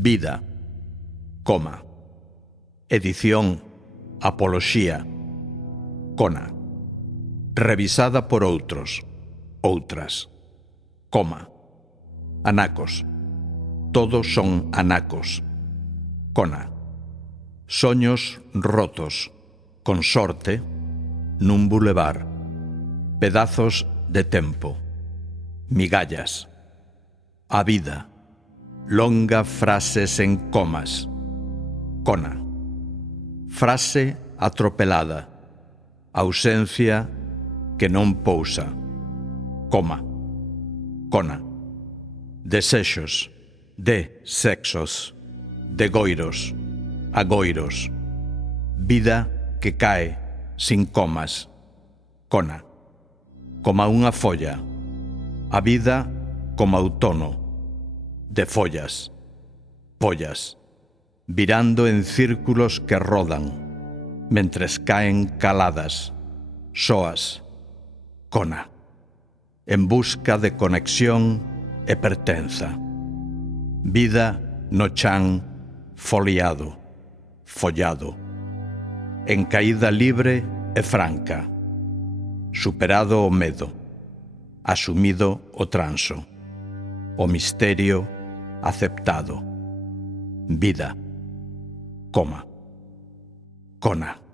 Vida, coma. Edición Apoloxía, cona. Revisada por outros, outras, coma. Anacos, todos son anacos, cona. Soños rotos, con sorte, nun bulevar. Pedazos de tempo, migallas. A vida, longa frases en comas, cona. Frase atropelada, ausencia que non pousa, coma, cona. Desexos, de sexos, de goiros, agoiros. Vida que cae sin comas, cona. Coma unha folla, a vida como outono, de follas, pollas, virando en círculos que rodan, mentres caen caladas, soas, cona, en busca de conexión e pertenza. Vida no chan foliado, follado, en caída libre e franca, superado o medo, asumido o transo, o misterio aceptado. Vida, coma, cona.